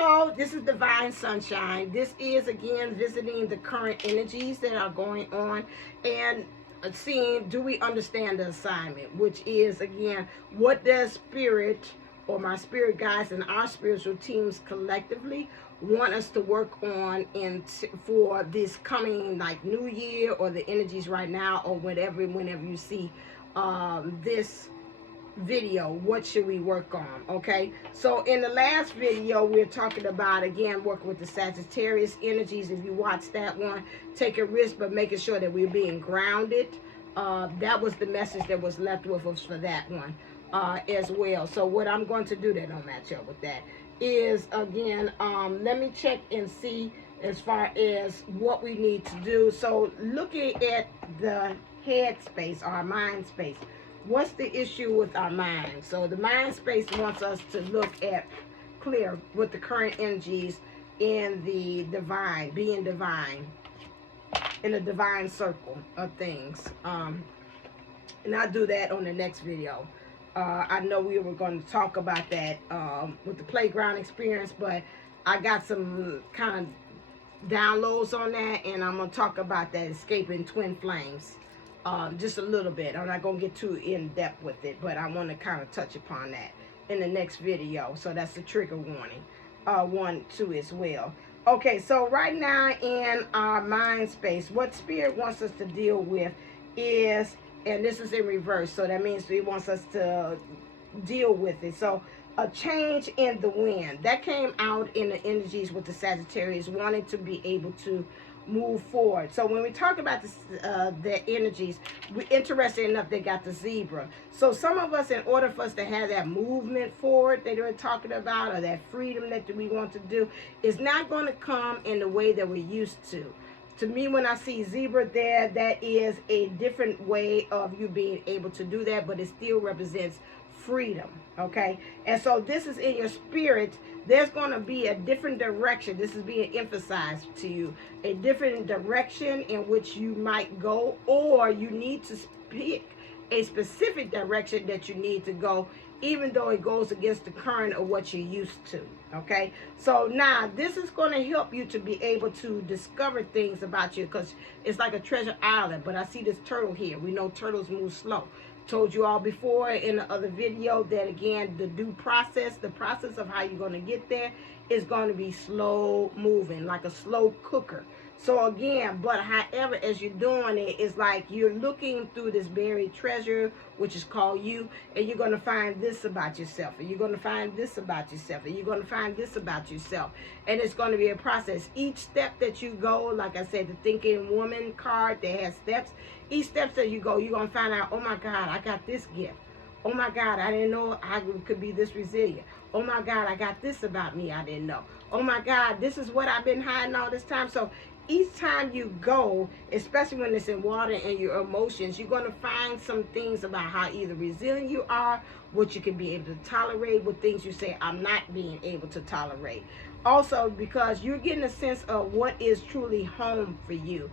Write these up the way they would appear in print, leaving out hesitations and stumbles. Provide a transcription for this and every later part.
Hello, this is Divine Sunshine. This is again visiting the current energies that are going on and seeing, do we understand the assignment, which is again, what does spirit or my spirit guides and our spiritual teams collectively want us to work on for this coming like new year, or the energies right now, or whenever you see this video, what should we work on? Okay, so in the last video we're talking about again working with the Sagittarius energies. If you watch that one, take a risk, but making sure that we're being grounded. That was the message that was left with us for that one as well. So what I'm going to do that don't match up with that is again, let me check and see as far as what we need to do. So looking at the head space, our mind space, what's the issue with our mind? So the mind space wants us to look at clear with the current energies in the divine, being divine, in the divine circle of things. And I'll do that on the next video. I know we were going to talk about that with the playground experience, but I got some kind of downloads on that, and I'm going to talk about that escaping twin flames. Just a little bit. I'm not going to get too in depth with it, but I want to kind of touch upon that in the next video. So that's the trigger warning. 1, 2 as well. Okay, so right now in our mind space, what spirit wants us to deal with is, and this is in reverse, so that means he wants us to deal with it. So a change in the wind that came out in the energies with the Sagittarius, wanting to be able to move forward. So when we talk about this, the energies, we're interested enough they got the zebra. So some of us, in order for us to have that movement forward that we're talking about, or that freedom that we want to do, is not going to come in the way that we're used to. To me, when I see zebra there, that is a different way of you being able to do that, but it still represents freedom. Okay, and so this is in your spirit. There's going to be a different direction. This is being emphasized to you, a different direction in which you might go, or you need to pick a specific direction that you need to go, even though it goes against the current of what you're used to. Okay, so now this is going to help you to be able to discover things about you, because it's like a treasure island. But I see this turtle here. We know turtles move slow. Told you all before in the other video that again, the due process, the process of how you're going to get there is going to be slow moving, like a slow cooker. So again, but however, as you're doing it, it's like you're looking through this buried treasure, which is called you, and you're going to find this about yourself, and you're going to find this about yourself, and you're going to find this about yourself. And it's going to be a process. Each step that you go, like I said, the Thinking Woman card that has steps, each step that you go, you're going to find out, oh my God, I got this gift. Oh my God, I didn't know I could be this resilient. Oh my God, I got this about me I didn't know. Oh my God, this is what I've been hiding all this time. So each time you go, especially when it's in water and your emotions, you're going to find some things about how either resilient you are, what you can be able to tolerate, what things you say I'm not being able to tolerate. Also, because you're getting a sense of what is truly home for you.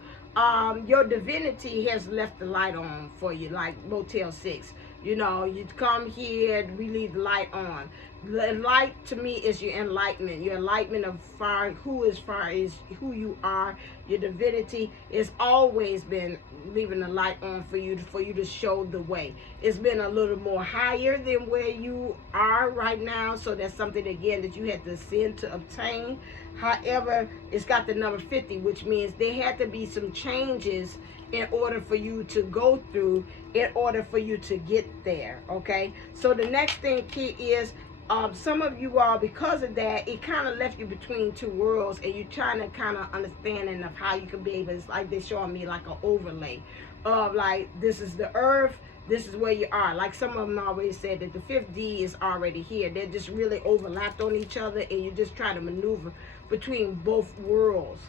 Your divinity has left the light on for you, like Motel 6. You know, you come here, we leave the light on. The light to me is your enlightenment of who you are. Your divinity has always been leaving the light on for you to show the way. It's been a little more higher than where you are right now, so that's something again that you had to ascend to obtain. However, it's got the number 50, which means there had to be some changes in order for you to go through, in order for you to get there. Okay, so the next thing key is some of you all, because of that, it kind of left you between two worlds, and you're trying to kind of understanding of how you can be able, it's like they're showing me like an overlay of like, this is the earth, this is where you are. Like some of them always said that the 5th D is already here. They're just really overlapped on each other, and you're just trying to maneuver between both worlds.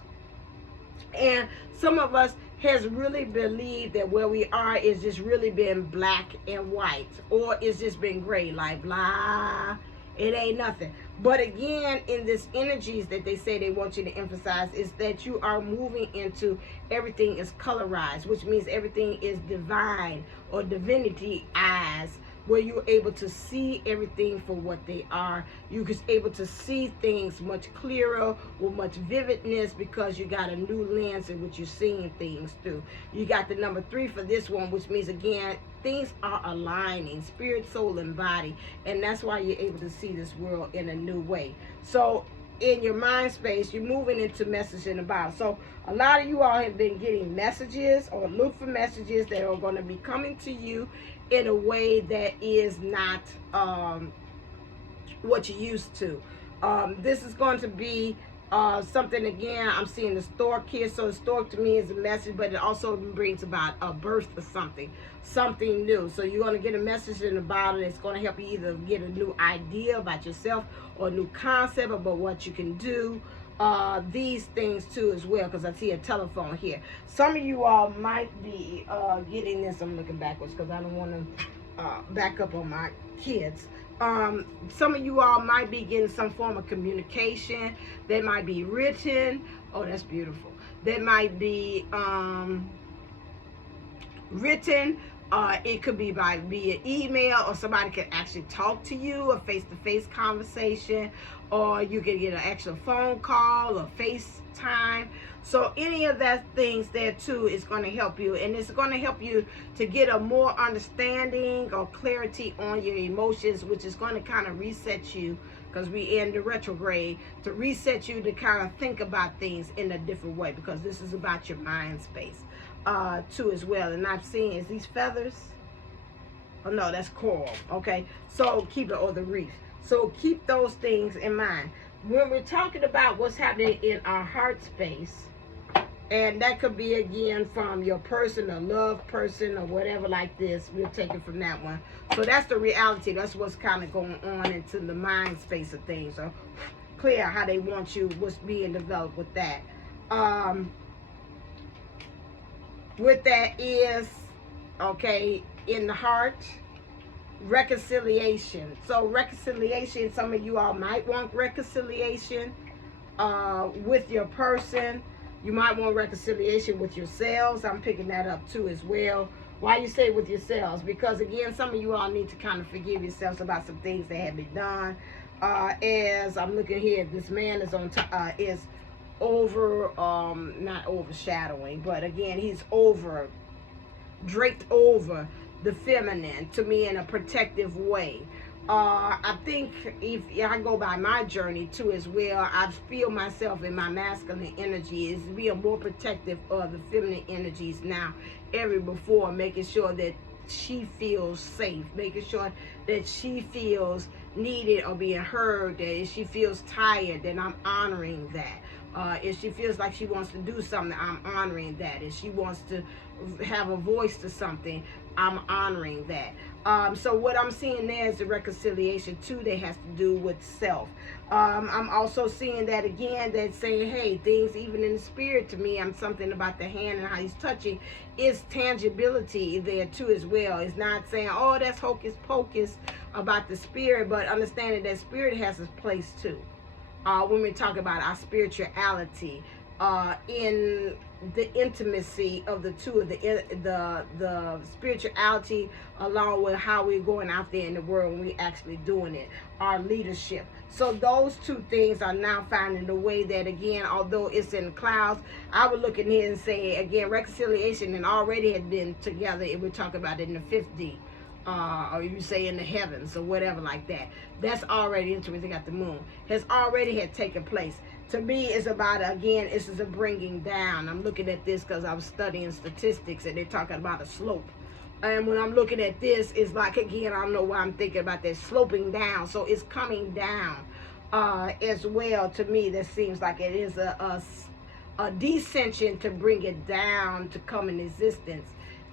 And some of us has really believed that where we are is just really been black and white, or it's just been gray, like blah, it ain't nothing. But again, in this energies that they say they want you to emphasize is that you are moving into everything is colorized, which means everything is divine or divinity eyes where you're able to see everything for what they are. You're able to see things much clearer, with much vividness, because you got a new lens in which you're seeing things through. You got the number 3 for this one, which means, again, things are aligning, spirit, soul, and body. And that's why you're able to see this world in a new way. So in your mind space, you're moving into message in the Bible. So a lot of you all have been getting messages, or look for messages that are going to be coming to you in a way that is not what you're used to. This is going to be something, again, I'm seeing the stork here. So the stork to me is a message, but it also brings about a birth of something new. So you're going to get a message in the Bible that's going to help you either get a new idea about yourself, or a new concept about what you can do. These things too as well, because I see a telephone here. Some of you all might be getting this. I'm looking backwards because I don't want to back up on my kids. Some of you all might be getting some form of communication that might be written. Oh, that's beautiful. That might be written. It could be via email, or somebody can actually talk to you, a face-to-face conversation, or you can get an actual phone call or FaceTime. So any of that things there too is going to help you, and it's going to help you to get a more understanding or clarity on your emotions, which is going to kind of reset you, because we in the retrograde, to reset you to kind of think about things in a different way, because this is about your mind space too as well. And I'm seeing, is these feathers? Oh no, that's coral. Okay, so keep it, or the reef. So keep those things in mind when we're talking about what's happening in our heart space. And that could be, again, from your person, a love person, or whatever like this. We'll take it from that one. So that's the reality. That's what's kind of going on into the mind space of things. So clear how they want you, what's being developed with that. With that is, okay, in the heart, reconciliation. So reconciliation, some of you all might want reconciliation with your person. You might want reconciliation with yourselves. I'm picking that up too as well. Why you say with yourselves? Because, again, some of you all need to kind of forgive yourselves about some things that have been done. As I'm looking here, this man is on is over, not overshadowing, but again, he's over, draped over the feminine to me in a protective way. I think if I go by my journey too as well, I feel myself in my masculine energy is being more protective of the feminine energies now ever before, making sure that she feels safe, making sure that she feels needed or being heard, that if she feels tired, then I'm honoring that. If she feels like she wants to do something, I'm honoring that. If she wants to have a voice to something, I'm honoring that. So what I'm seeing there is the reconciliation too that has to do with self. I'm also seeing that, again, that's saying, hey, things even in the spirit to me, I'm something about the hand and how he's touching, is tangibility there too as well. It's not saying, oh, that's hocus pocus about the spirit, but understanding that spirit has its place too. When we talk about our spirituality, in the intimacy of the two, of the spirituality, along with how we're going out there in the world and we actually doing it, our leadership. So those two things are now finding the way that, again, although it's in the clouds, I would look in here and say, again, reconciliation and already had been together, if we talk about it in the 5D. Or you say in the heavens or whatever like that. That's already interesting. Got the moon has already had taken place. To me, it's about, again, this is a bringing down. I'm looking at this because I was studying statistics and they're talking about a slope. And when I'm looking at this, it's like, again, I don't know why I'm thinking about that sloping down. So it's coming down as well. To me, that seems like it is a descension to bring it down to come in existence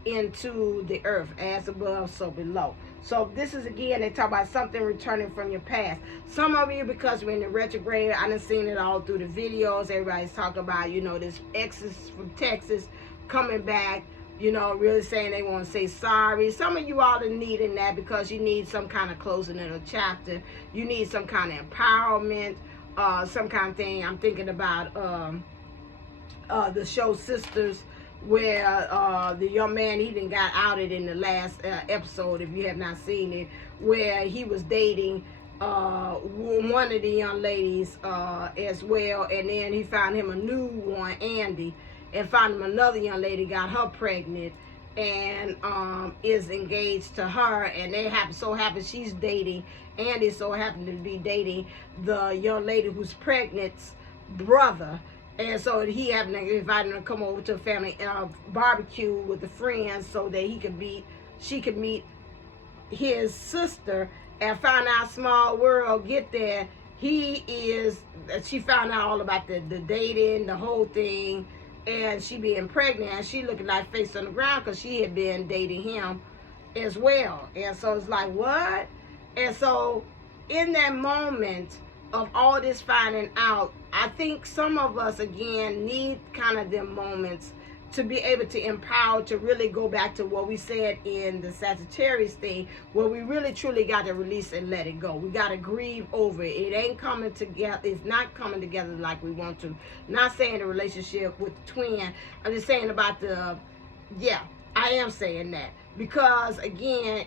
into the earth, as above so below. So this is, again, they talk about something returning from your past. Some of you, because we're in the retrograde, I done seen it all through the videos, everybody's talking about, you know, this exes from Texas coming back, you know, really saying they want to say sorry. Some of you all are needing that because you need some kind of closing in a chapter. You need some kind of empowerment, some kind of thing. I'm thinking about the show Sisters, where the young man, he done got outed in the last episode, if you have not seen it, where he was dating one of the young ladies as well, and then he found him a new one, Andy, and found him another young lady, got her pregnant, and is engaged to her, and they so happen she's dating, Andy so happened to be dating the young lady who's pregnant's brother. And so he happened to invite him to come over to a family barbecue with the friends so that she could meet his sister, and find out, small world, get there, she found out all about the dating, the whole thing, and she being pregnant, and she looking like face on the ground because she had been dating him as well. And so it's like, what? And so in that moment of all this finding out, I think some of us, again, need kind of them moments to be able to empower, to really go back to what we said in the Sagittarius thing, where we really truly got to release and let it go. We got to grieve over it. It ain't coming together. It's not coming together like we want to. Not saying the relationship with the twin. I'm just saying about I am saying that. Because, again,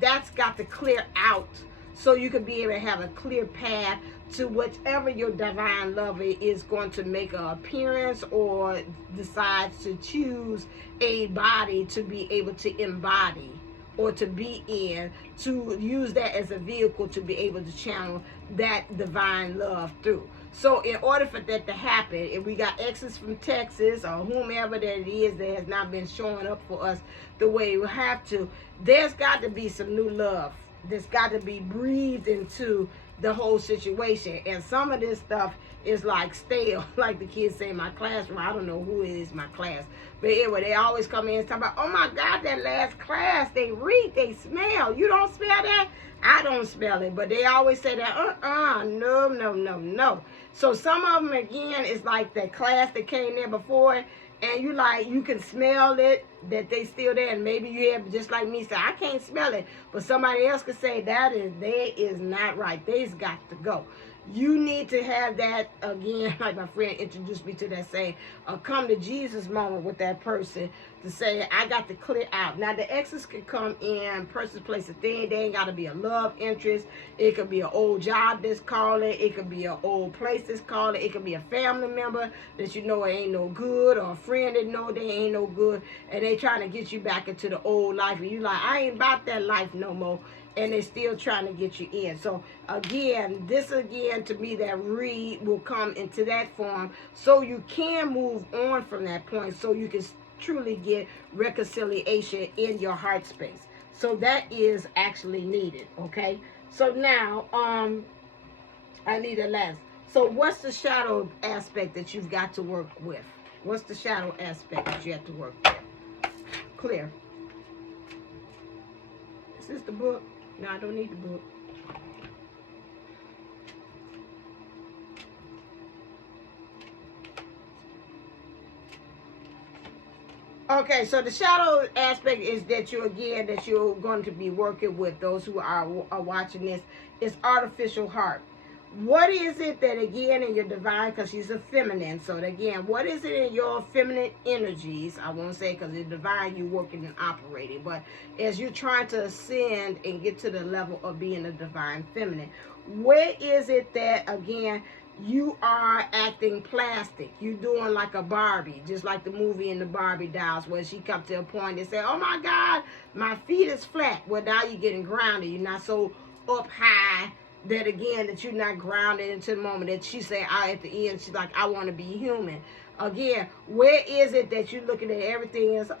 that's got to clear out so you can be able to have a clear path to whichever your divine lover is going to make an appearance or decides to choose a body to be able to embody or to be in, to use that as a vehicle to be able to channel that divine love through. So in order for that to happen, if we got exes from Texas or whomever that it is that has not been showing up for us the way we have to, there's got to be some new love. There's got to be breathed into the whole situation. And some of this stuff is like stale, like the kids say in my classroom. I don't know who it is, my class. But anyway, they always come in and talk about, oh my God, that last class, they read, they smell. You don't smell that? I don't smell it. But they always say that, no. So some of them, again, is like that class that came there before, and you can smell it, that they still there, and maybe you have, just like me, say, I can't smell it, but somebody else could say, they is not right, they's got to go. You need to have that, again, like my friend introduced me to that saying, a come to Jesus moment with that person to say, I got to clear out. Now, the exes can come in, person's place a thing. They ain't got to be a love interest. It could be an old job that's calling. It could be an old place that's calling. It could be a family member that you know ain't no good, or a friend that know they ain't no good, and they trying to get you back into the old life, and you like, I ain't about that life no more. And they're still trying to get you in. So again, to me, that read will come into that form so you can move on from that point, so you can truly get reconciliation in your heart space. So that is actually needed, okay? So now, I need a last. So what's the shadow aspect that you've got to work with? What's the shadow aspect that you have to work with? Clear. Is this the book? No, I don't need the book. Okay, so the shadow aspect is that you're going to be working with, those who are watching this, is artificial heart. What is it that, again, in your divine, because she's a feminine, so again, what is it in your feminine energies? I won't say, because in divine you're working and operating, but as you're trying to ascend and get to the level of being a divine feminine, where is it that, again, you are acting plastic? You doing like a Barbie, just like the movie in the Barbie dolls, where she comes to a point and say, oh my God, my feet is flat. Well, now you're getting grounded. You're not so up high that, again, that you're not grounded into the moment that she say, at the end, she's like, I want to be human. Again, where is it that you're looking at everything as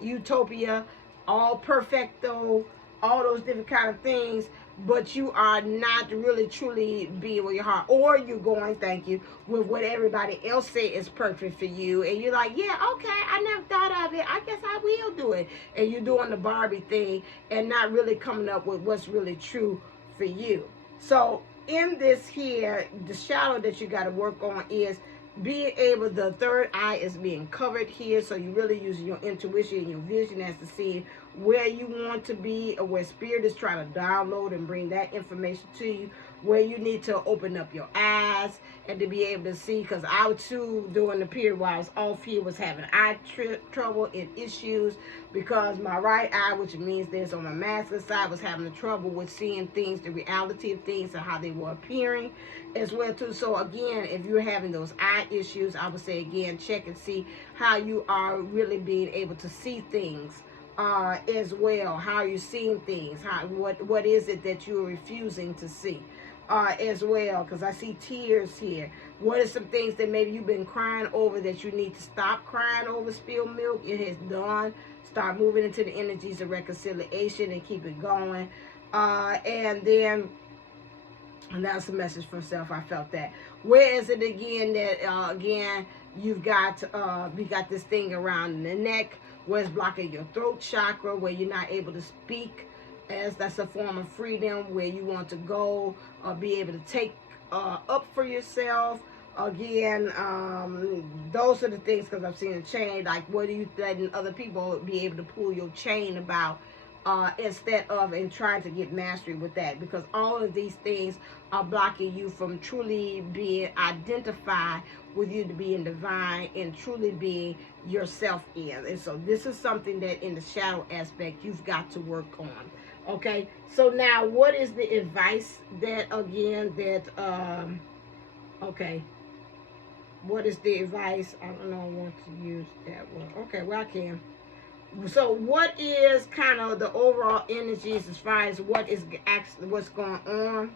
utopia, all perfecto, all those different kind of things, but you are not really truly being with your heart, or you're going, thank you, with what everybody else say is perfect for you, and you're like, yeah, okay, I never thought of it, I guess I will do it, and you're doing the Barbie thing and not really coming up with what's really true for you. So in this here, the shadow that you got to work on is being able, the third eye is being covered here, so you really use your intuition and your vision as to see where you want to be, or where spirit is trying to download and bring that information to you, where you need to open up your eyes and to be able to see. Because I too, during the period while I was off here, was having eye trouble and issues, because my right eye, which means there's on my masculine side, was having trouble with seeing things, the reality of things and how they were appearing as well too. So again, if you're having those eye issues, I would say again, check and see how you are really being able to see things as well. How are you seeing things? What is it that you're refusing to see as well? Because I see tears here. What are some things that maybe you've been crying over that you need to stop crying over? Spilled milk, it has done. Start moving into the energies of reconciliation and keep it going. And that's a message from self. I felt that. Where is it again that again you've got we got this thing around the neck where it's blocking your throat chakra, where you're not able to speak, as that's a form of freedom, where you want to go or be able to take up for yourself. Again, those are the things, because I've seen a chain, like what are you letting other people be able to pull your chain about instead of and trying to get mastery with that, because all of these things are blocking you from truly being identified with you to being divine and truly being yourself in. And so this is something that in the shadow aspect you've got to work on. Okay, so now what is the advice that again that okay, what is the advice? I don't know, I want to use that one. Okay, well I can. So what is kind of the overall energies as far as what is actually what's going on?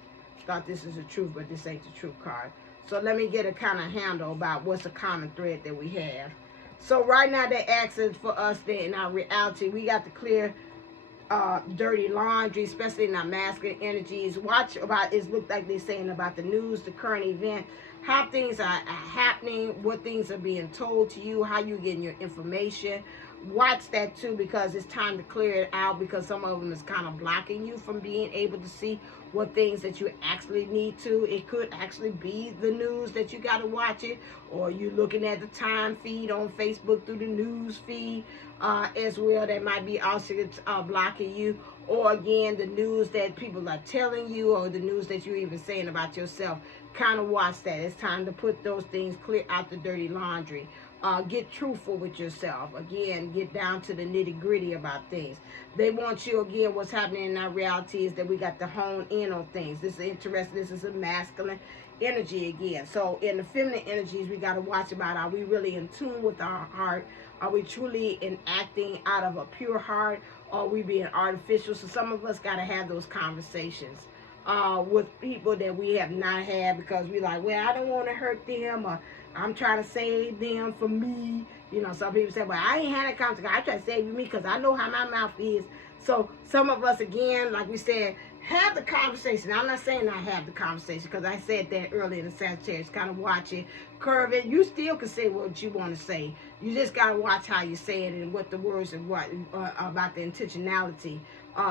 Thought this is the truth, but this ain't the truth card. So let me get a kind of handle about what's the common thread that we have. So right now they're asking for us that in our reality we got to clear dirty laundry, especially in our masculine energies. Watch about, it look like they're saying about the news, the current event, how things are happening, what things are being told to you, how you getting your information. Watch that too, because it's time to clear it out, because some of them is kind of blocking you from being able to see what things that you actually need to. It could actually be the news that you got to watch it, or you looking at the time feed on Facebook through the news feed as well. That might be also blocking you, or again the news that people are telling you, or the news that you're even saying about yourself. Kind of watch that. It's time to put those things, clear out the dirty laundry. Get truthful with yourself. Again, get down to the nitty gritty about things. They want you, again, what's happening in our reality is that we got to hone in on things. This is interesting. This is a masculine energy again. So in the feminine energies, we got to watch about, are we really in tune with our heart? Are we truly acting out of a pure heart? Or are we being artificial? So some of us got to have those conversations with people that we have not had, because we like, well, I don't want to hurt them, or I'm trying to save them for me. You know, some people say, well, I ain't had a conversation. I try to save me because I know how my mouth is. So some of us, again, like we said, have the conversation. I'm not saying not have the conversation, because I said that earlier in the Sagittarius, kind of watch it, curve it. You still can say what you want to say. You just got to watch how you say it and what the words and what about the intentionality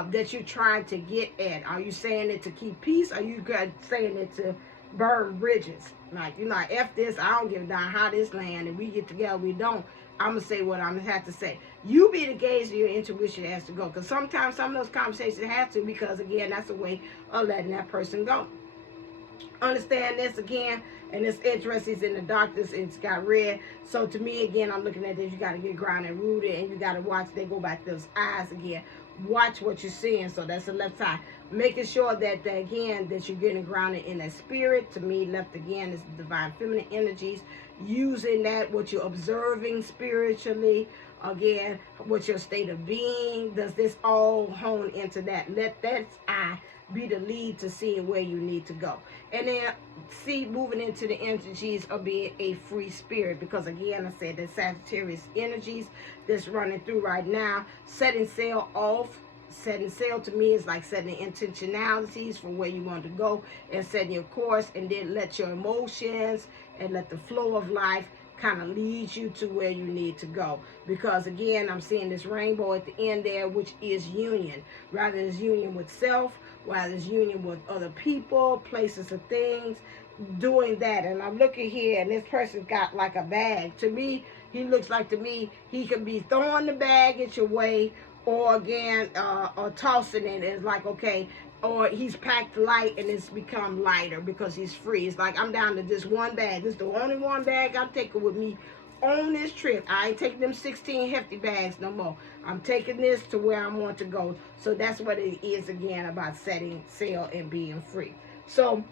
that you're trying to get at. Are you saying it to keep peace? Are you saying it to burn bridges? Like, you know, F this, I don't give a damn how this land, and we get together, we don't. I'm going to say what I'm going to have to say. You be the gauge of your intuition has to go, because sometimes some of those conversations have to, because, again, that's a way of letting that person go. Understand this again, and this interest is in the darkness, it's got red. So to me, again, I'm looking at this, you got to get grounded and rooted, and you got to watch, they go back to those eyes again. Watch what you're seeing. So that's the left side. Making sure that, again, that you're getting grounded in that spirit. To me, left again is the divine feminine energies. Using that, what you're observing spiritually. Again, what's your state of being? Does this all hone into that? Let that eye be the lead to seeing where you need to go. And then see, moving into the energies of being a free spirit, because again, I said that Sagittarius energies that's running through right now, setting sail off. Setting sail to me is like setting intentionalities for where you want to go and setting your course, and then let your emotions and let the flow of life kind of lead you to where you need to go. Because again, I'm seeing this rainbow at the end there, which is union. Rather is union with self, rather is union with other people, places, and things. Doing that, and I'm looking here, and this person's got like a bag. To me, he looks like, to me, he could be throwing the bag at your way, or again, or tossing it is like, okay, or he's packed light and it's become lighter because he's free. It's like, I'm down to this one bag. This is the only one bag I'm taking with me on this trip. I ain't taking them 16 hefty bags no more. I'm taking this to where I want to go. So that's what it is again about setting sail and being free. So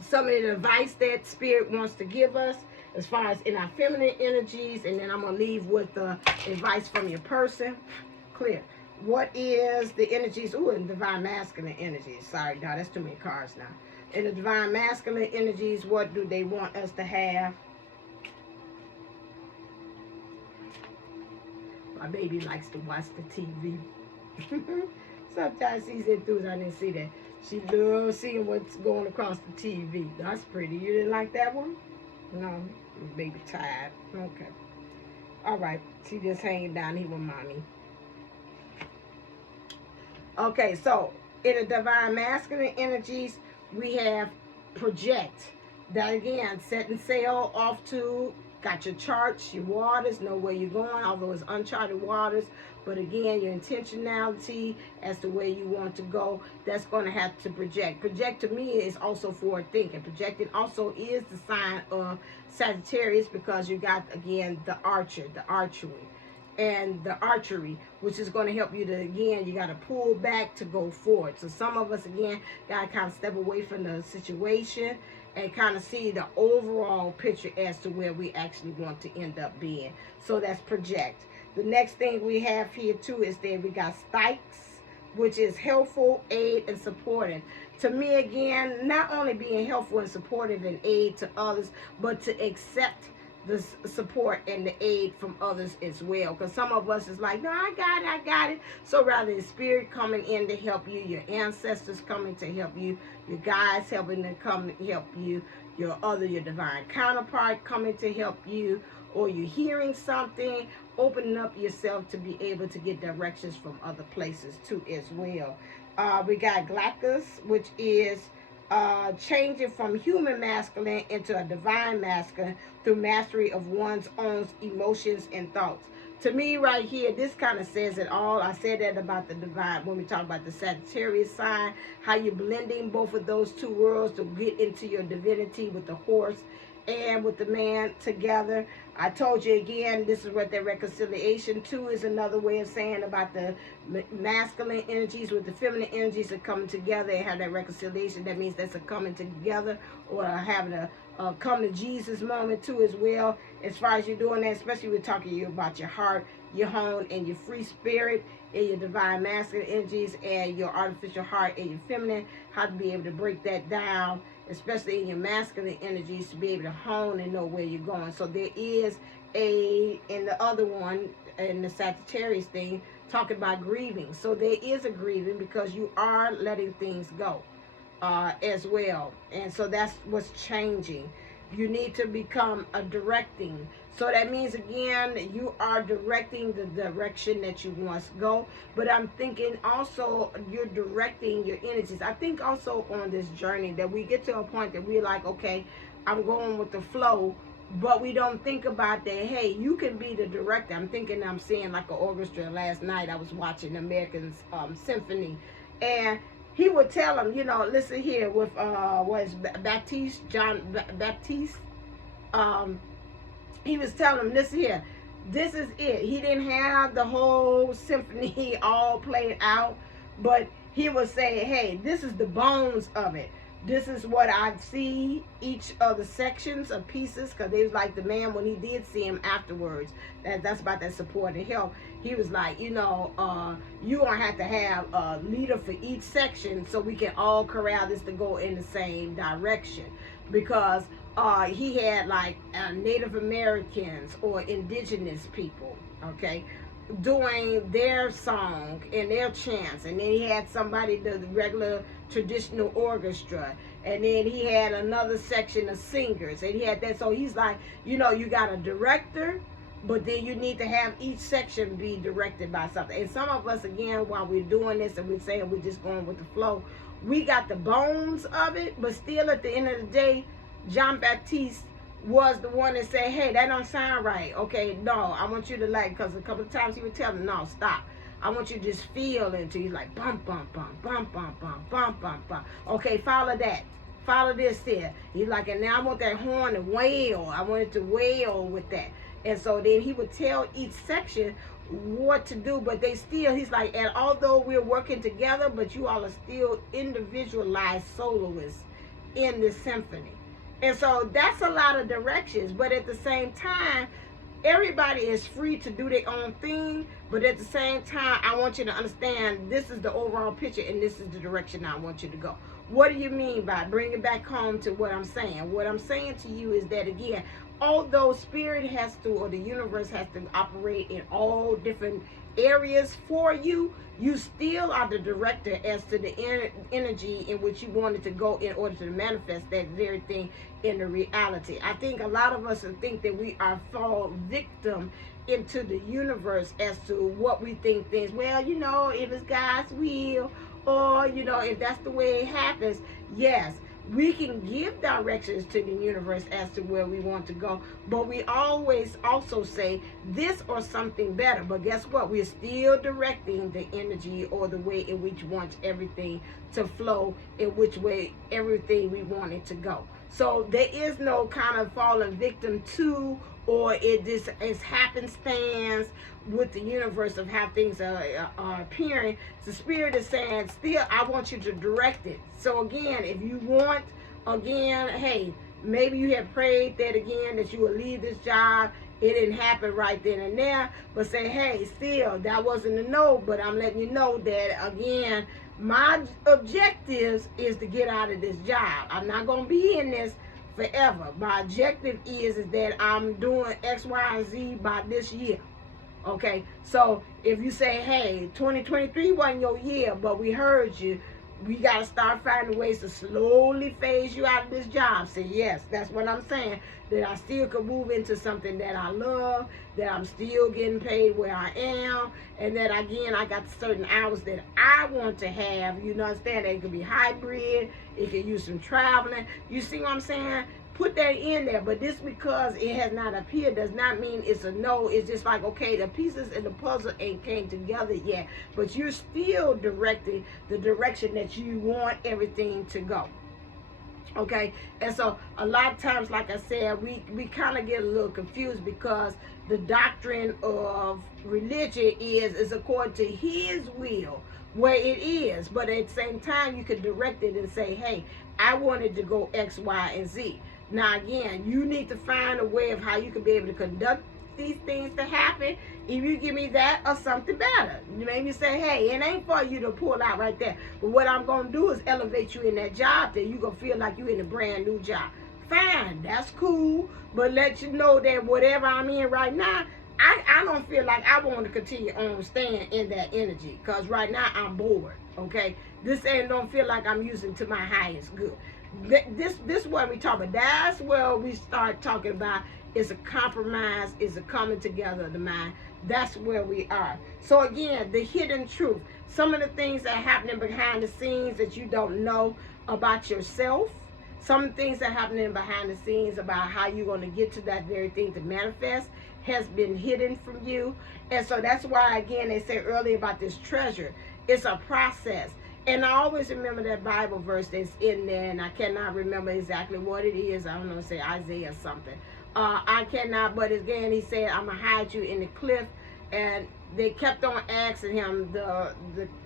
some of the advice that Spirit wants to give us as far as in our feminine energies, and then I'm going to leave with the advice from your person. Clear. What is the energies? Ooh, and divine masculine energies. Sorry, no, that's too many cards now. In the divine masculine energies, what do they want us to have? My baby likes to watch the TV. Sometimes she's enthused. I didn't see that. She loves seeing what's going across the TV. That's pretty. You didn't like that one? No, baby tired. Okay. All right. She just hanging down here with mommy. Okay, so in the divine masculine energies, we have project. That again, setting sail off to, got your charts, your waters, know where you're going, although it's uncharted waters. But again, your intentionality as to where you want to go, that's going to have to project. Project to me is also forward thinking. Projecting also is the sign of Sagittarius because you got, again, the archer, the archery. And the archery, which is going to help you to, again, you got to pull back to go forward. So some of us, again, got to kind of step away from the situation and kind of see the overall picture as to where we actually want to end up being. So that's project. The next thing we have here, too, is that we got stikes, which is helpful, aid, and supporting. To me, again, not only being helpful and supportive and aid to others, but to accept the support and the aid from others as well, because some of us is like, no, I got it. So rather the Spirit coming in to help you, your ancestors coming to help you, your guides helping to come to help you, your divine counterpart coming to help you, or you're hearing something, opening up yourself to be able to get directions from other places too as well. We got Glacchus, which is changing from human masculine into a divine masculine through mastery of one's own emotions and thoughts. To me right here, this kind of says it all. I said that about the divine when we talk about the Sagittarius sign, how you're blending both of those two worlds to get into your divinity with the horse and with the man together. I told you again, this is what that reconciliation too is another way of saying about the masculine energies with the feminine energies are coming together and have that reconciliation. That means that's a coming together or having a come to Jesus moment too as well. As far as you're doing that, especially we're talking to you about your heart, your home, and your free spirit, and your divine masculine energies, and your artificial heart and your feminine, how to be able to break that down, especially in your masculine energies, to be able to hone and know where you're going. So there is in the other one, in the Sagittarius thing, talking about grieving. So there is a grieving because you are letting things go as well. And so that's what's changing. You need to become a directing. So that means, again, you are directing the direction that you want to go. But I'm thinking also you're directing your energies. I think also on this journey that we get to a point that we're like, okay, I'm going with the flow. But we don't think about that, hey, you can be the director. I'm thinking I'm seeing like an orchestra. Last night I was watching American Symphony. And he would tell them, you know, listen here with, Baptiste, John Baptiste. He was telling them, listen here, this is it. He didn't have the whole symphony all played out, but he was saying, hey, this is the bones of it. This is what I see each of the sections of pieces, because they was like the man when he did see him afterwards. That's about that support and help. He was like, you know, you're going to have a leader for each section so we can all corral this to go in the same direction. Because he had like Native Americans or indigenous people, okay, doing their song and their chants, and then he had somebody the regular traditional orchestra, and then he had another section of singers, and he had that. So he's like, you know, you got a director, but then you need to have each section be directed by something. And some of us, again, while we're doing this and we're saying we're just going with the flow, we got the bones of it, but still at the end of the day, John Baptiste was the one that said, hey, that don't sound right. Okay, no, I want you to like, because a couple of times he would tell me, no, stop. I want you to just feel into. He's like bump, bump, bump, bump, bump, bump, bump, bump, bump. Okay, follow that. Follow this there. He's like, and now I want that horn to wail. I want it to wail with that. And so then he would tell each section what to do, but they still, he's like, and although we're working together, but you all are still individualized soloists in this symphony. And so that's a lot of directions, but at the same time, everybody is free to do their own thing, but at the same time, I want you to understand this is the overall picture and this is the direction I want you to go. What do you mean by bring it back home to what I'm saying? What I'm saying to you is that, again, although spirit has to, or the universe has to operate in all different areas for you, you still are the director as to the energy in which you wanted to go in order to manifest that very thing in the reality. I think a lot of us think that we are fall victim into the universe as to what we think things, well, you know, if it's God's will, or, you know, if that's the way it happens, yes, we can give directions to the universe as to where we want to go, but we always also say this or something better. But guess what? We're still directing the energy or the way in which we want everything to flow, in which way everything we want it to go. So there is no kind of falling victim to, or it just is happenstance with the universe of how things are appearing. The spirit is saying, still, I want you to direct it. So again, if you want, again, hey, maybe you have prayed that again, that you will leave this job. It didn't happen right then and there, but say, hey, still, that wasn't a no, but I'm letting you know that, again, my objectives is to get out of this job. I'm not going to be in this forever. My objective is that I'm doing X, Y, and Z by this year. Okay, so if you say, hey, 2023 wasn't your year, but we heard you, we got to start finding ways to slowly phase you out of this job. Say, yes, that's what I'm saying, that I still could move into something that I love, that I'm still getting paid where I am, and that, again, I got certain hours that I want to have. You understand that it could be hybrid, it could use some traveling. You see what I'm saying? Put that in there, but this, because it has not appeared, does not mean it's a no. It's just like, okay, the pieces in the puzzle ain't came together yet, but you're still directing the direction that you want everything to go. Okay, and so a lot of times, like I said, we kind of get a little confused because the doctrine of religion is according to his will, where it is, but at the same time, you could direct it and say, hey, I wanted to go X, Y, and Z. Now, again, you need to find a way of how you can be able to conduct these things to happen. If you give me that or something better, you make me say, hey, it ain't for you to pull out right there, but what I'm going to do is elevate you in that job that you're going to feel like you're in a brand new job. Fine, that's cool, but let you know that whatever I'm in right now, I don't feel like I want to continue on staying in that energy, because right now I'm bored. Okay, this ain't don't feel like I'm using to my highest good. This is what we talk about. That's where we start talking about is a compromise, is a coming together of the mind. That's where we are. So again, the hidden truth. Some of the things that are happening behind the scenes that you don't know about yourself. Some things that are happening behind the scenes about how you're going to get to that very thing to manifest has been hidden from you. And so that's why, again, they said earlier about this treasure. It's a process. And I always remember that Bible verse that's in there, and I cannot remember exactly what it is. I don't know, say Isaiah or something. I cannot, but again, he said, I'm going to hide you in the cliff. And they kept on asking him, the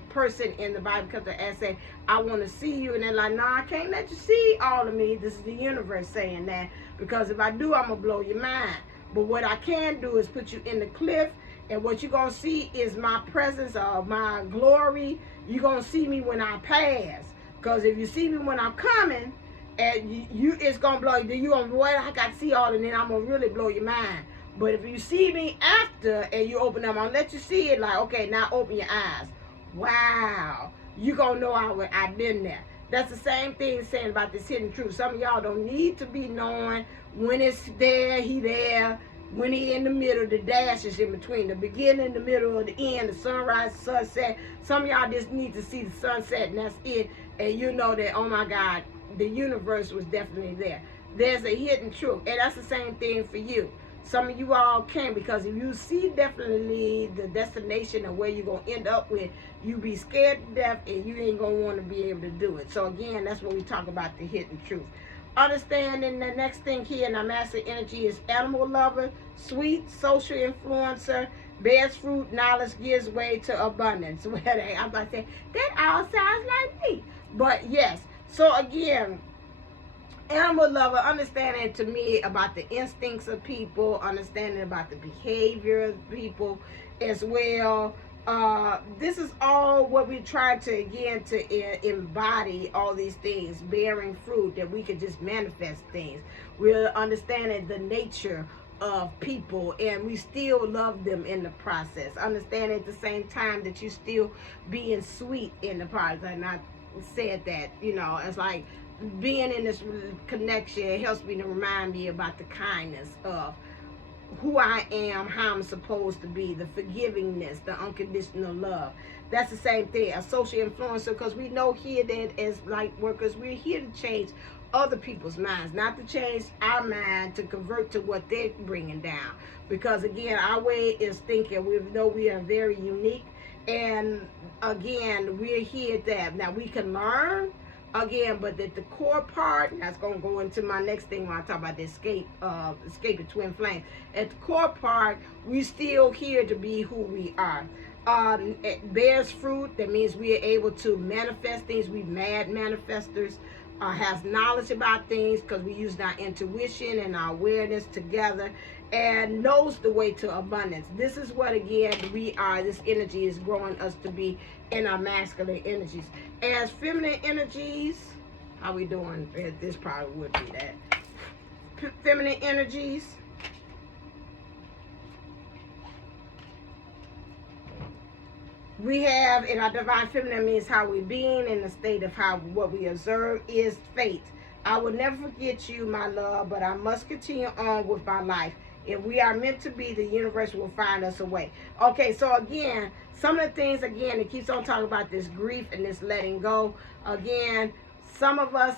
person in the Bible kept on asking, I want to see you. And they're like, no, I can't let you see all of me. This is the universe saying that, because if I do, I'm going to blow your mind. But what I can do is put you in the cliff, and what you're going to see is my presence, my glory. You're going to see me when I pass. Because if you see me when I'm coming, and you it's going to blow you. Then you're going to, boy, I got to see all, and then I'm going to really blow your mind. But if you see me after, and you open them, I'll let you see it like, okay, now open your eyes. Wow. You're going to know I've been there. That's the same thing saying about this hidden truth. Some of y'all don't need to be knowing when it's there, he there. When he in the middle, the dash is in between. The beginning, the middle, or the end, the sunrise, sunset. Some of y'all just need to see the sunset, and that's it. And you know that, oh my God, the universe was definitely there. There's a hidden truth. And that's the same thing for you. some of you all can, because if you see definitely the destination of where you're going to end up with, you be scared to death and you ain't going to want to be able to do it. So again, that's what we talk about, the hidden truth. Understanding the next thing here in our master energy is animal lover, sweet, social influencer, bears fruit, knowledge gives way to abundance. I'm about to say, that all sounds like me. But yes, so again, animal lover, understanding to me about the instincts of people, understanding about the behavior of people as well. This is all what we try to, again, to embody all these things, bearing fruit, that we could just manifest things. We're understanding the nature of people, and we still love them in the process. Understanding at the same time that you still being sweet in the process. And I said that, it's like being in this connection, it helps me to remind me about the kindness of who I am, how I'm supposed to be, the forgivingness, the unconditional love. That's the same thing, a social influencer, because we know here that as light workers, we're here to change other people's minds, not to change our mind to convert to what they're bringing down. Because again, our way is thinking. We know we are very unique, and again, we're here that now we can learn. Again, but the core part, and that's going to go into my next thing when I talk about the escape of twin flames. At the core part, we still here to be who we are. It bears fruit. That means we are able to manifest things. We mad manifestors. Has knowledge about things because we use our intuition and our awareness together, and knows the way to abundance. This is what, again, we are. This energy is growing us to be in our masculine energies. As feminine energies, how we doing? This probably would be that. Feminine energies. We have in our divine feminine means how we being in the state of how what we observe is fate. I will never forget you, my love, but I must continue on with my life. If we are meant to be, the universe will find us a way. Okay, so again, some of the things, again, it keeps on talking about this grief and this letting go. Again, some of us,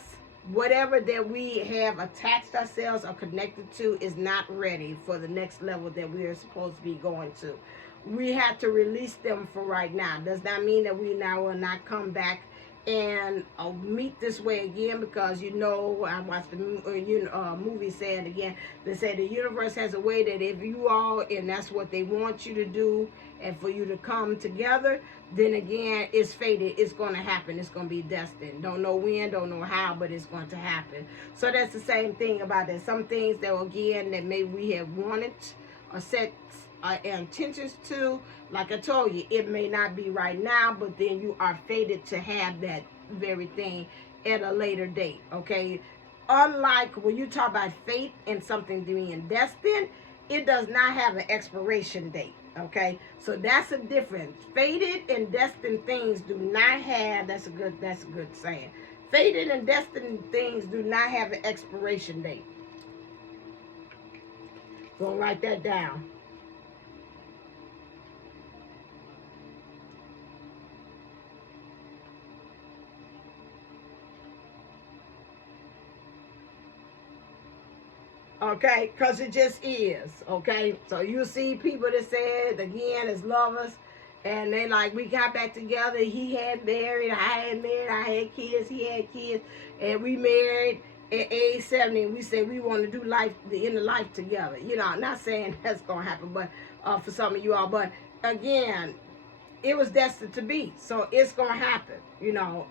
whatever that we have attached ourselves or connected to is not ready for the next level that we are supposed to be going to. We have to release them for right now. Does not mean that we now will not come back and meet this way again, because I watched the movie saying again, they say the universe has a way that if you all, and that's what they want you to do, and for you to come together, then again, it's fated. It's going to happen. It's going to be destined. Don't know when, don't know how, but it's going to happen. So that's the same thing about that. Some things that, again, that maybe we have wanted or set intentions to, like I told you, it may not be right now, but then you are fated to have that very thing at a later date. Okay, unlike when you talk about fate and something being destined, it does not have an expiration date. Okay, so that's a difference. Fated and destined things do not have, that's a good saying. Fated and destined things do not have an expiration date. Go write that down. Okay, because it just is. Okay, so you see people that said, again, as lovers, and they like, we got back together, he had married, I had married, I had kids, he had kids, and we married at age 70, and we said we want to do life, the end of life together. I'm not saying that's going to happen, but for some of you all, but again, it was destined to be, so it's gonna happen.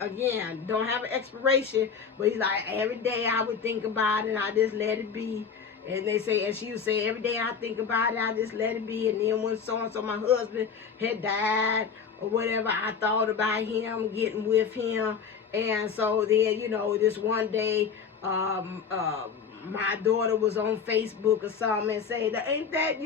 Again, don't have an expiration, but he's like, every day I would think about it, and I just let it be. And they say, and she would say, every day I think about it, I just let it be. And then when so-and-so, my husband, had died or whatever, I thought about him, getting with him. And so then, this one day, my daughter was on Facebook or something and say, ain't that,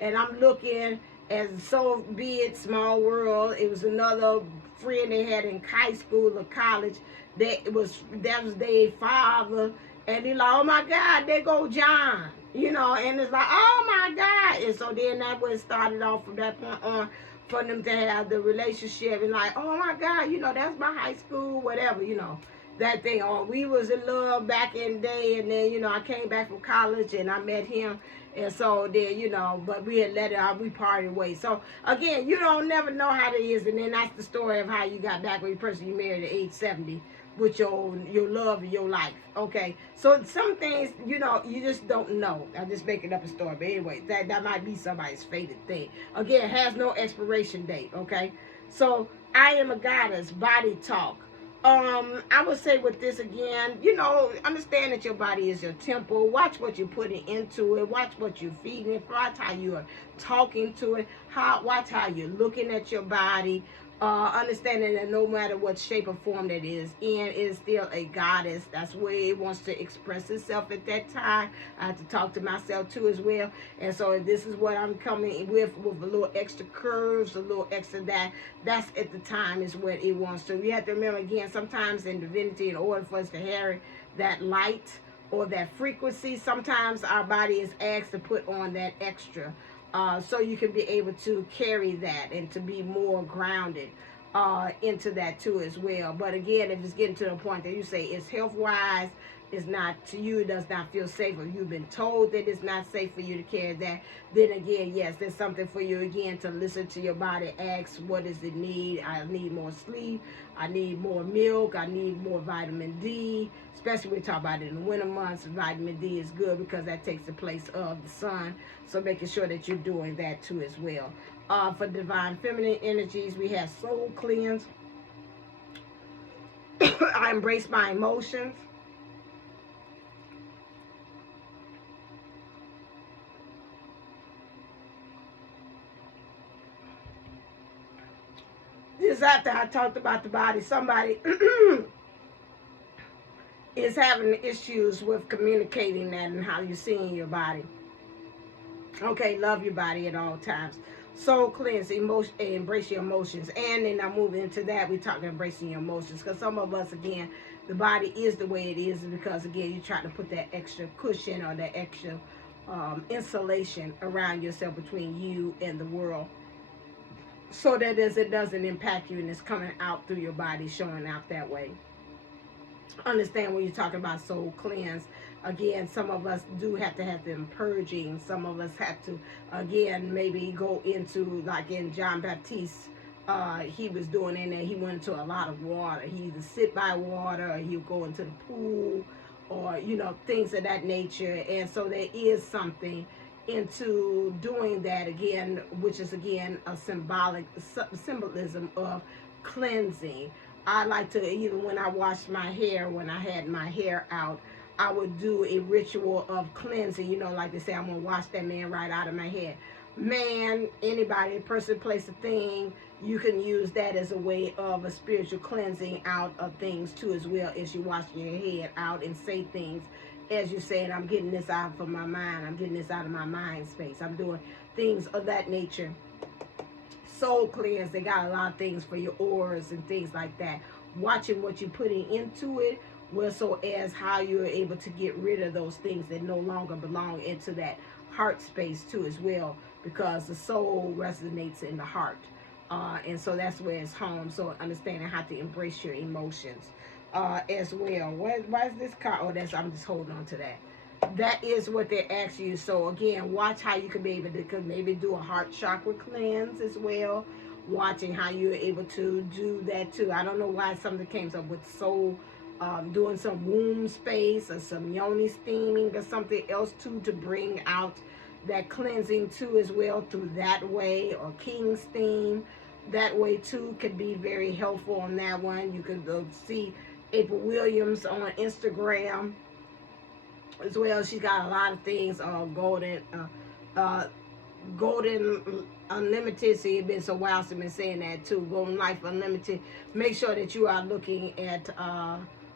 and I'm looking, as so be it, small world. It was another friend they had in high school or college that was their father, and they're like, oh my God, there go John, and it's like, oh my God. And so then that was started off from that point on for them to have the relationship, and like, oh my God, that's my high school, whatever, that thing. Oh, we was in love back in the day, and then, you know, I came back from college and I met him, and so then, you know, but we had let it out, we parted ways. So again, you don't never know how it is, and then that's the story of how you got back with the person you married at age 70 with your love and your life. Okay, so some things, you know, you just don't know. I'm just making up a story, but anyway, that might be somebody's favorite thing. Again, it has no expiration date. Okay, so I am a goddess, body talk. I would say with this again, you know, understand that your body is your temple. Watch what you're putting into it. Watch what you're feeding it. Watch how you are talking to it. Watch how you're looking at your body. Understanding that no matter what shape or form that is in, it is still a goddess. That's where it wants to express itself at that time. I have to talk to myself too as well. And so if this is what I'm coming with a little extra curves, a little extra that's at the time is what it wants to. You have to remember again, sometimes in divinity, in order for us to carry that light or that frequency, sometimes our body is asked to put on that extra. So you can be able to carry that and to be more grounded into that too as well. But again, if it's getting to the point that you say it's health-wise, it's not to you, it does not feel safe, or you've been told that it's not safe for you to carry that, then again, yes, there's something for you again to listen to your body, ask what does it need. I need more sleep, I need more milk, I need more vitamin D, especially when we talk about it in the winter months. Vitamin D is good because that takes the place of the sun, so making sure that you're doing that too as well. For divine feminine energies, we have soul cleanse. I embrace my emotions. This after I talked about the body, somebody is having issues with communicating that and how you're seeing your body. Okay, love your body at all times. Soul cleanse, emotion, embrace your emotions. And then I move into that, we're talking embracing your emotions. Because some of us, again, the body is the way it is because, again, you try to put that extra cushion or that extra insulation around yourself between you and the world, so that it doesn't impact you and it's coming out through your body, showing out that way. Understand when you're talking about soul cleanse, again, some of us do have to have them purging. Some of us have to, again, maybe go into, like in John Baptiste, he was doing in there, he went into a lot of water. He either sit by water or he'll go into the pool, or, you know, things of that nature. And so there is something into doing that again, which is again a symbolism of cleansing. I like to, even when I washed my hair, when I had my hair out, I would do a ritual of cleansing. You know, like they say, I'm going to wash that man right out of my head. Man, anybody, person, place, a thing, you can use that as a way of a spiritual cleansing out of things too, as well as you washing your head out and say things. As you said, I'm getting this out from my mind. I'm getting this out of my mind space. I'm doing things of that nature. Soul cleanse, they got a lot of things for your auras and things like that. Watching what you're putting into it, well, so as how you're able to get rid of those things that no longer belong into that heart space too as well, because the soul resonates in the heart. And so that's where it's home. So understanding how to embrace your emotions as well. Why is this card? Oh, I'm just holding on to that. That is what they're asking you. So again, watch how you can be able to maybe do a heart chakra cleanse as well. Watching how you're able to do that too. I don't know why something came up with soul, doing some womb space or some yoni steaming or something else too, to bring out that cleansing too as well through that way, or king steam that way too could be very helpful on that one. You could see April Williams on Instagram as well. She's got a lot of things. Golden Unlimited. See, it's been so while since I've been saying that too. Golden Life Unlimited. Make sure that you are looking at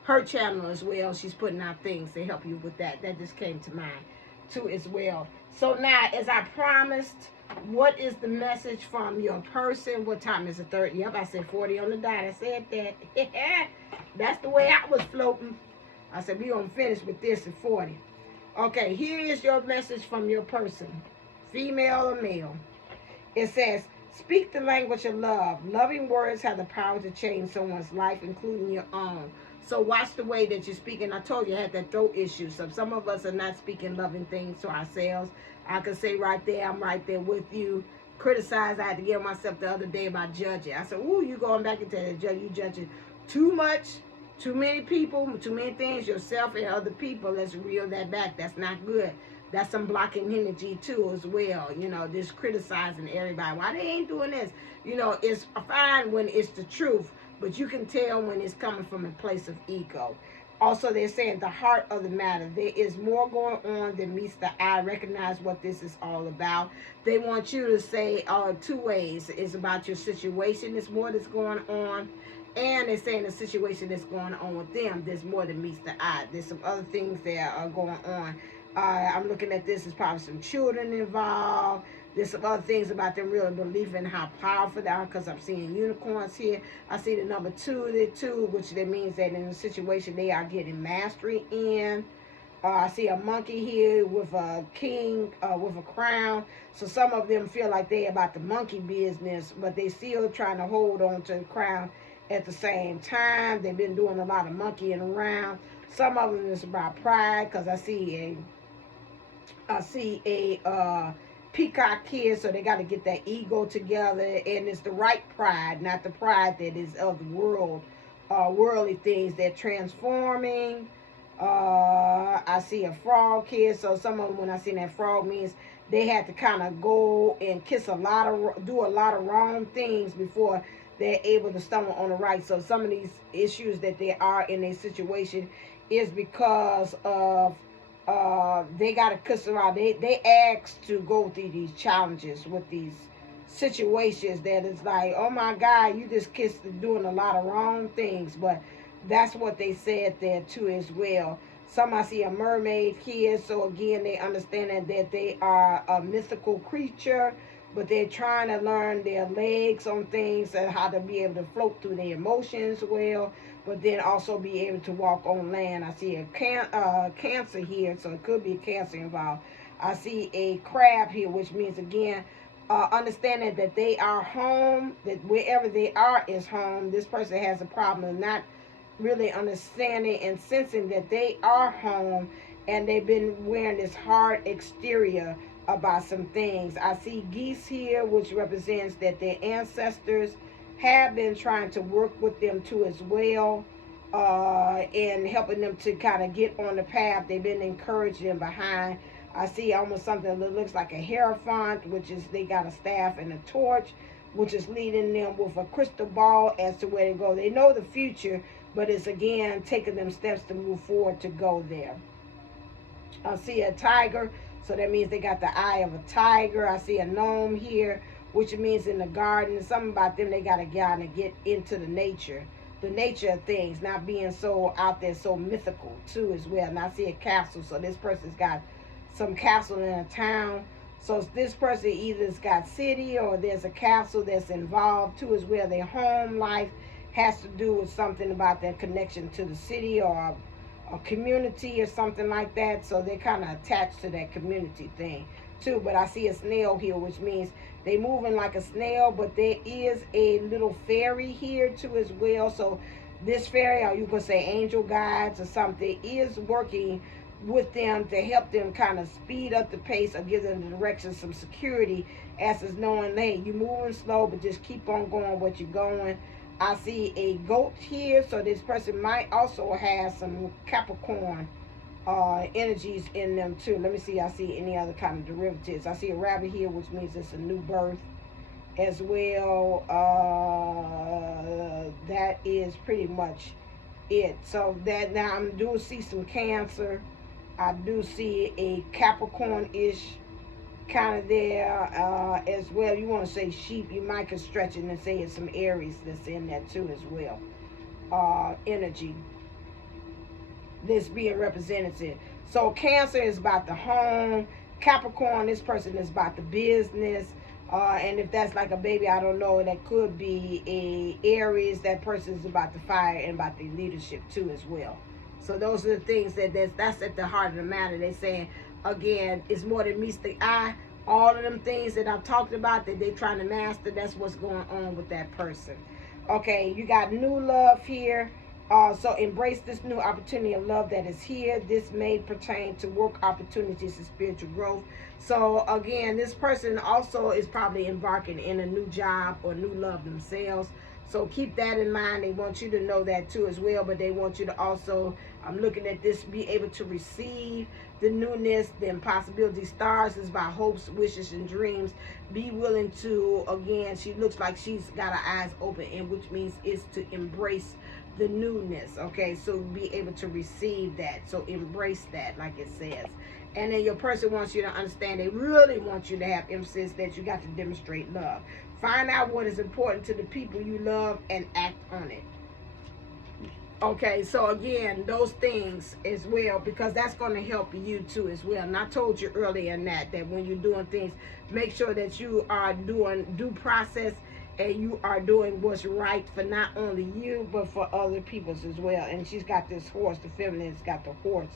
her channel as well. She's putting out things to help you with that. That just came to mind too as well. So now, as I promised, what is the message from your person? What time is it? 30? Yep, I said 40 on the dot. I said that. That's the way I was floating. I said, we're going to finish with this at 40. Okay, here is your message from your person, female or male. It says, speak the language of love. Loving words have the power to change someone's life, including your own. So watch the way that you're speaking. I told you I had that throat issue. So some of us are not speaking loving things to ourselves. I could say right there, I'm right there with you. Criticize. I had to give myself the other day about judging. I said, ooh, you going back into the judge. You judging too much, too many people, too many things, yourself and other people. Let's reel that back. That's not good. That's some blocking energy too as well. You know, just criticizing everybody. Why they ain't doing this? You know, it's fine when it's the truth, but you can tell when it's coming from a place of ego. Also, they're saying the heart of the matter. There is more going on than meets the eye. Recognize what this is all about. They want you to say two ways. It's about your situation. There's more that's going on. And they're saying the situation that's going on with them, there's more than meets the eye. There's some other things that are going on. I'm looking at this. There's probably some children involved. There's some other things about them really believing how powerful they are, because I'm seeing unicorns here. I see the number 2 there too, which that means that in a situation they are getting mastery in. I see a monkey here with a king, with a crown. So some of them feel like they're about the monkey business, but they still trying to hold on to the crown at the same time. They've been doing a lot of monkeying around. Some of them is about pride, because I see a peacock here, so they got to get that ego together, and it's the right pride, not the pride that is of the world, worldly things. They're transforming. I see a frog here, so some of them, when I see that frog, means they had to kind of go and do a lot of wrong things before they're able to stumble on the right. So some of these issues that they are in a situation is because of they got to kiss around. They asked to go through these challenges with these situations that is like, oh my God, you just kissed doing a lot of wrong things. But that's what they said there too as well. Some, I see a mermaid here, so again they understand that they are a mythical creature, but they're trying to learn their legs on things and how to be able to float through their emotions well, but then also be able to walk on land. I see a cancer here, so it could be a cancer involved. I see a crab here, which means again, understanding that they are home, that wherever they are is home. This person has a problem of not really understanding and sensing that they are home, and they've been wearing this hard exterior about some things. I see geese here, which represents that their ancestors have been trying to work with them too as well, and helping them to kind of get on the path. They've been encouraging them behind. I see almost something that looks like a hierophant, which is they got a staff and a torch, which is leading them with a crystal ball as to where to go. They know the future, but it's again taking them steps to move forward to go there. I see a tiger, so that means they got the eye of a tiger. I see a gnome here, which means in the garden. Something about them, they got to get into the nature of things, not being so out there, so mythical too as well. And I see a castle, so this person's got some castle in a town. So this person either has got city or there's a castle that's involved too as well. Their home life has to do with something about their connection to the city or a community or something like that. So they're kind of attached to that community thing too. But I see a snail here, which means they moving like a snail, but there is a little fairy here too as well. So this fairy, or you could say angel guides or something, is working with them to help them kind of speed up the pace or give them the direction, some security, as is knowing, hey, you're moving slow, but just keep on going what you're going. I see a goat here, so this person might also have some Capricorn energies in them too. Let me see, I see any other kind of derivatives. I see a rabbit here, which means it's a new birth as well. That is pretty much it. So that now I do see some Cancer. I do see a Capricorn-ish kind of there as well. You want to say sheep, you might could stretch it and say it's some Aries that's in there too as well. Energy that's being represented. So Cancer is about the home. Capricorn, this person is about the business. And if that's like a baby, I don't know, that could be a Aries. That person is about the fire and about the leadership too as well. So those are the things that's at the heart of the matter. They're saying, again, it's more than meets the eye. All of them things that I've talked about that they're trying to master, that's what's going on with that person. Okay, you got new love here. So embrace this new opportunity of love that is here. This may pertain to work opportunities and spiritual growth. So again, this person also is probably embarking in a new job or new love themselves. So keep that in mind. They want you to know that too as well, but they want you to also, I'm looking at this, be able to receive the newness, the impossibility. Stars is by hopes, wishes, and dreams. Be willing to, again, she looks like she's got her eyes open, and which means is to embrace the newness. Okay, so be able to receive that. So embrace that, like it says. And then your person wants you to understand, they really want you to have emphasis that you got to demonstrate love. Find out what is important to the people you love and act on it. Okay, so again, those things as well, because that's going to help you too as well. And I told you earlier in that when you're doing things, make sure that you are doing due process and you are doing what's right for not only you, but for other people as well. And she's got this horse, the feminine's got the horse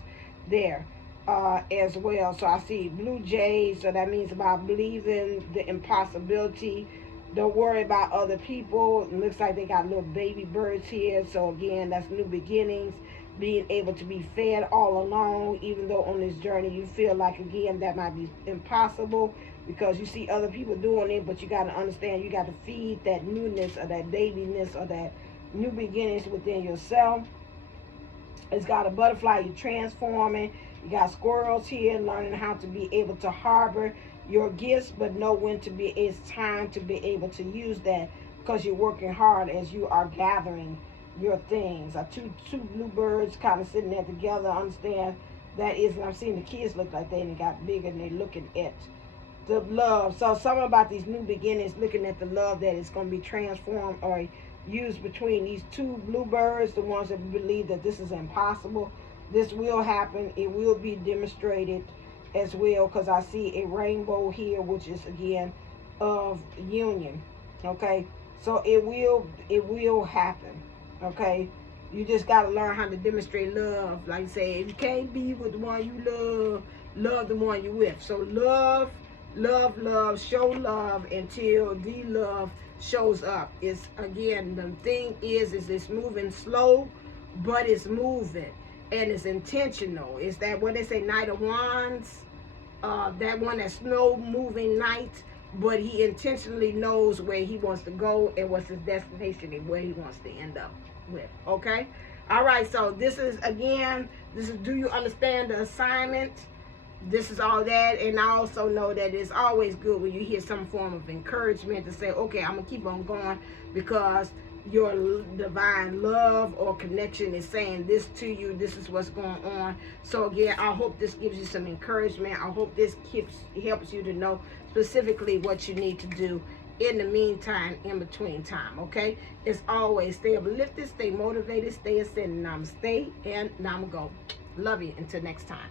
there as well. So I see blue jays, so that means about believing the impossibility. Don't worry about other people. It looks like they got little baby birds here. So again, that's new beginnings. Being able to be fed all along, even though on this journey you feel like, again, that might be impossible because you see other people doing it, but you got to understand you got to feed that newness or that babyness or that new beginnings within yourself. It's got a butterfly, you're transforming. You got squirrels here, learning how to be able to harbor your gifts, but know when to be, it's time to be able to use that because you're working hard as you are gathering your things. Two bluebirds kind of sitting there together. Understand that is, and I'm seeing the kids look like they got bigger and they're looking at the love. So something about these new beginnings, looking at the love that is going to be transformed or used between these two bluebirds, the ones that believe that this is impossible. This will happen. It will be demonstrated as well, because I see a rainbow here, which is again of union. Okay, so it will happen. Okay, you just got to learn how to demonstrate love. Like I say, if you can't be with the one you love the one you with. So love, show love until the love shows up. It's, again, the thing is it's moving slow, but it's moving and it's intentional. It's that what they say, Knight of Wands, that one, that slow moving knight, but he intentionally knows where he wants to go and what's his destination and where he wants to end up with. Okay, all right, so this is, again, this is, do you understand the assignment? This is all that. And I also know that it's always good when you hear some form of encouragement to say, okay, I'm gonna keep on going because your divine love or connection is saying this to you. This is what's going on. So again, I hope this gives you some encouragement. I hope this helps you to know specifically what you need to do in the meantime, in between time. Okay, as always, stay uplifted, stay motivated, stay ascending. Namaste and Namago. Love you until next time.